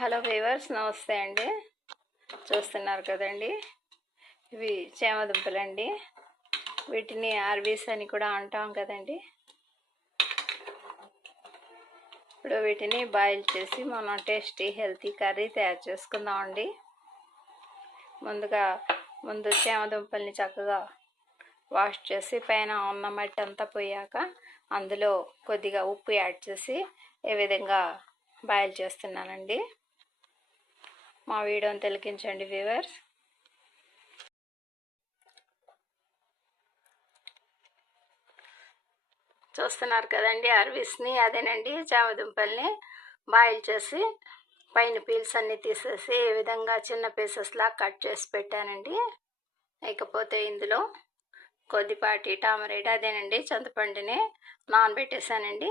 Hello viewers, నమస్తే అండి. చూస్తున్నారు కదండి, ఇవి చేమదుంపలండి. వీటిని ఆర్వీస్ అని కూడా అంటాం కదండి. ఇప్పుడు వీటిని బాయిల్ చేసి మనం టేస్టీ హెల్తీ కర్రీ తయారు చేసుకుందామండి. ముందు చేమదుంపల్ని చక్కగా వాష్ చేసి పైన ఉన్న మట్టి అంతా పోయాక అందులో కొద్దిగా ఉప్పు యాడ్ చేసి ఏ విధంగా బాయిల్ చేస్తున్నానండి. మా వీడియోని తిలకించండి వ్యూవర్స్. చూస్తున్నారు కదండి, ఆర్వీస్ని అదేనండి చామదుంపల్ని బాయిల్ చేసి పైన పీల్స్ అన్నీ తీసేసి ఏ విధంగా చిన్న పీసెస్లా కట్ చేసి పెట్టానండి. ఇకపోతే ఇందులో కొద్దిపాటి టామరేట్ అదేనండి చింతపండుని నానబెట్టేశానండి.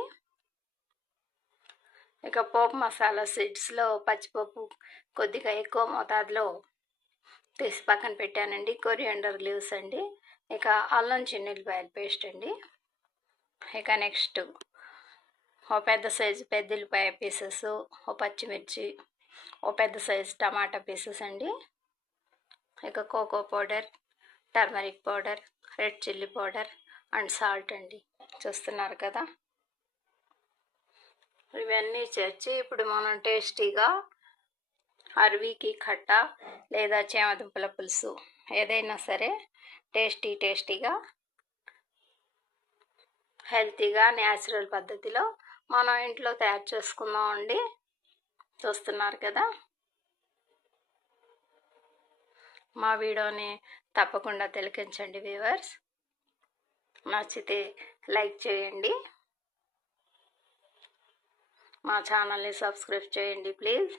ఇక పోపు మసాలా సీడ్స్లో పచ్చిపప్పు కొద్దిగా ఎక్కువ మోతాదులో తీసి పక్కన పెట్టానండి. కొరియాండర్ లీవ్స్ అండి. ఇక అల్లం చిన్నుల్లిపాయల పేస్ట్ అండి. ఇక నెక్స్ట్ ఓ పెద్ద సైజు పెద్దల్లిపాయ పీసెస్, ఓ పచ్చిమిర్చి, ఓ పెద్ద సైజు టమాటా పీసెస్ అండి. ఇక cocoa powder, turmeric powder, red chilli powder and salt అండి. చూస్తున్నారు కదా, ఇవన్నీ చేర్చి ఇప్పుడు మనం టేస్టీగా అరవికి ఖట్ట లేదా చేమదుంపల పులుసు ఏదైనా సరే టేస్టీగా హెల్తీగా న్యాచురల్ పద్ధతిలో మనం ఇంట్లో తయారు చేసుకుందామండి. చూస్తున్నారు కదా, మా వీడియోని తప్పకుండా తిలకించండి వ్యూవర్స్. నచ్చితే లైక్ చేయండి, మా ఛానల్ని సబ్స్క్రైబ్ చేయండి ప్లీజ్.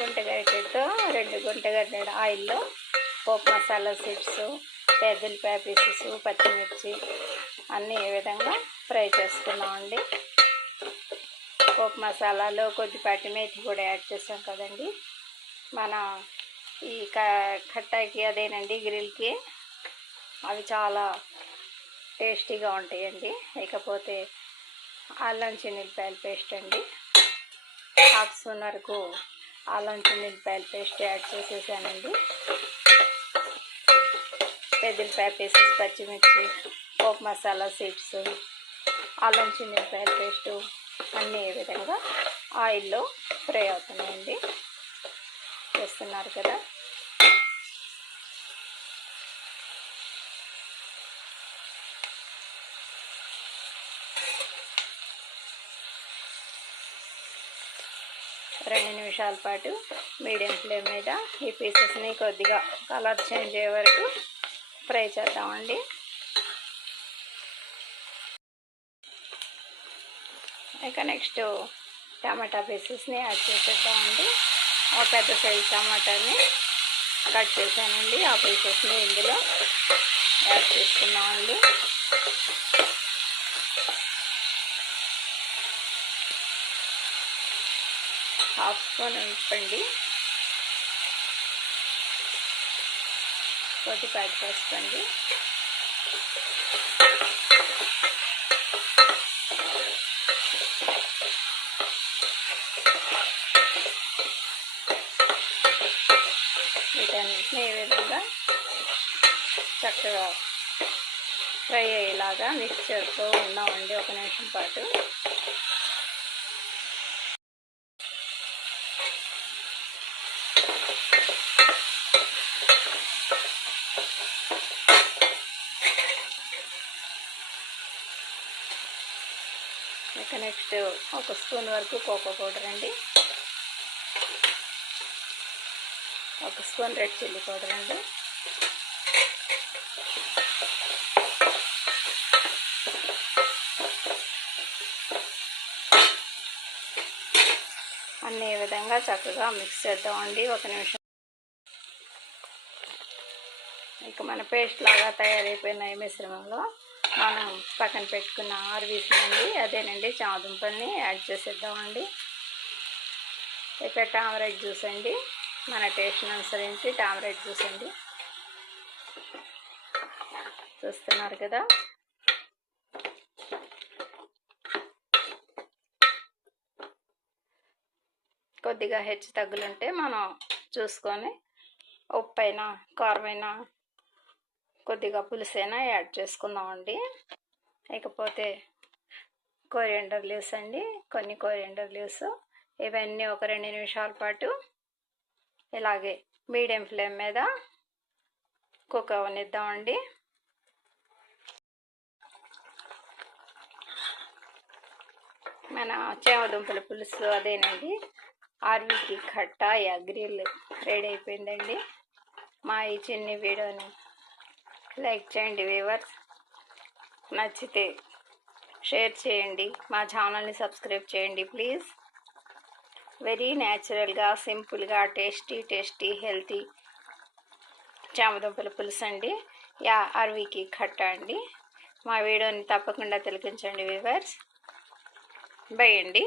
గుంటగరిటెతో 2 గుంటగరిటెల ఆయిల్లో పోపు మసాలా సీడ్స్, పెద్దల్లిపాయ పీసెస్, పచ్చిమిర్చి అన్నీ ఏ విధంగా ఫ్రై చేసుకున్నామండి. పోపు మసాలాలో కొద్దిపాటి మేతి కూడా యాడ్ చేసాం కదండి. మన ఈ కట్టాకి అదేనండి గ్రిల్కి అవి చాలా టేస్టీగా ఉంటాయండి. ఇకపోతే అల్లం చిన్నుల్లిపాయల పేస్ట్ అండి. హాఫ్ స్పూన్ వరకు అల్లం చిన్నుల్లిపాయల పేస్ట్ యాడ్ చేసేసానండి. పెద్దల్లిపాయ పీసెస్, పచ్చిమిర్చి, పోపు మసాలా సీడ్స్, అల్లం చిన్నుల్లిపాయల పేస్టు అన్నీ ఏ విధంగా ఆయిల్లో ఫ్రై అవుతున్నాయండి. చూస్తున్నారు కదా, రెండు నిమిషాల పాటు మీడియం ఫ్లేమ్ మీద ఈ పీసెస్ని కొద్దిగా కలర్ చేంజ్ అయ్యే వరకు ఫ్రై చేద్దామండి. ఇక నెక్స్ట్ టమాటా పీసెస్ని యాడ్ చేసేద్దామండి. ఒక పెద్ద సైజు టమాటాని కట్ చేశానండి. ఆ పీసెస్ని ఇందులో యాడ్ చేసుకున్నామండి. హాఫ్ స్పూన్ ఉప్పండి, కొద్దిపాటి పసుపు అండి, వీటన్నిటిని ఏ విధంగా చక్కగా ఫ్రై అయ్యేలాగా మిక్స్ చేస్తూ ఉన్నామండి ఒక నిమిషం పాటు. ఇక నెక్స్ట్ ఒక స్పూన్ వరకు కోకో పౌడర్ అండి, ఒక స్పూన్ రెడ్ చిల్లీ పౌడర్ అండి, అన్నీ ఈ విధంగా చక్కగా మిక్స్ చేద్దామండి ఒక నిమిషం. ఇక మన పేస్ట్ లాగా తయారైపోయిన ఈ మిశ్రమంలో మనం పక్కన పెట్టుకున్న ఆర్వీస్ నుండి అదేనండి చామదుంపల్ని యాడ్ చేసేద్దామండి. ఇక టామరైట్ జ్యూస్ అండి, మన టేస్ట్ని అనుసరించి టామరైట్ జ్యూస్ అండి. చూస్తున్నారు కదా, కొద్దిగా హెచ్చు తగ్గులుంటే మనం చూసుకొని ఉప్పైనా కారమైనా కొద్దిగా పులుసైనా యాడ్ చేసుకుందామండి. ఇకపోతే కొరియండర్ లీవ్స్ అండి, కొన్ని కొరియండర్ లీవ్స్ ఇవన్నీ ఒక 2 నిమిషాల పాటు ఇలాగే మీడియం ఫ్లేమ్ మీద కుక్ అవనిద్దామండి. మన చేమదుంపల పులుసు అదేనండి, ఆర్వీకి ఖట్టా యా గ్రిల్ రెడీ అయిపోయిందండి. మా ఈ చిన్ని వీడియోని లైక్ చేయండి వ్యూవర్స్, నచ్చితే షేర్ చేయండి, మా ఛానల్ని సబ్స్క్రైబ్ చేయండి ప్లీజ్. వెరీ న్యాచురల్గా సింపుల్గా టేస్టీ హెల్తీ చామదుంపల పులుసు అండి, యా ఆర్వీకి ఖట్టా అండి. మా వీడియోని తప్పకుండా తిలకించండి వ్యూవర్స్. బై అండి.